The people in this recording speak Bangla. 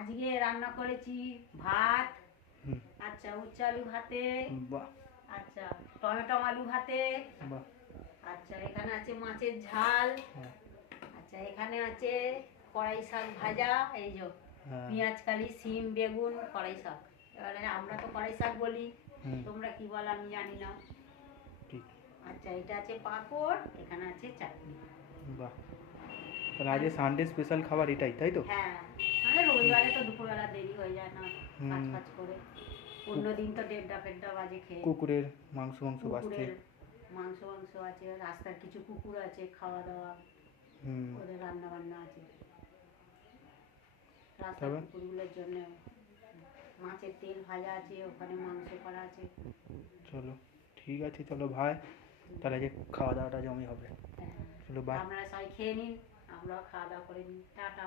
আজকে রান্না করেছি ভাত, হুম। আচ্ছা উচ্ছে আলু ভাতে, বাহ। আচ্ছা টমেটো আলু ভাতে, বাহ। আচ্ছা এখানে আছে মাছের ঝাল, হ্যাঁ। আচ্ছা এখানে আছে কড়াই শাক ভাজা, এই যে হ্যাঁ। পেঁয়াজ কালি সিম বেগুন কড়াই শাক। এবারে আমরা তো কড়াই শাক বলি, হুম। তোমরা কি বলো আমি জানি না। ঠিক। আচ্ছা এটা আছে পাঁপড়, এখানে আছে চাটনি। বাহ। তাহলে আজকে সানডে স্পেশাল খাবার এটাই, তাই তো? হ্যাঁ, মানে রবিবারে তো দুপুরবেলা দেরি হয়ে যায় না কাজ হুম। ফাজ করে। অন্য দিন তো 1:30 বাজে খেয়ে। কুকুরের মাংস বাঁচছে। কুকুরের মাংস আছে, রাস্তার কিছু কুকুর আছে, খাওয়া দাওয়া হুম। ওদের রান্না বান্না আছে রাস্তার তবে কুকুরগুলোর জন্য। মাছের তেল ভাজা আছে, ওখানে মাংস করা আছে। চলো, ঠিক আছে, চলো ভাই, তাহলে আজকে খাওয়া দাওয়াটা জমই হবে। হ্যাঁ, চলো বাই। আপনারা সবাই খেয়ে নিন, আমরাও খাওয়া দাওয়া করে নিন, টাটা।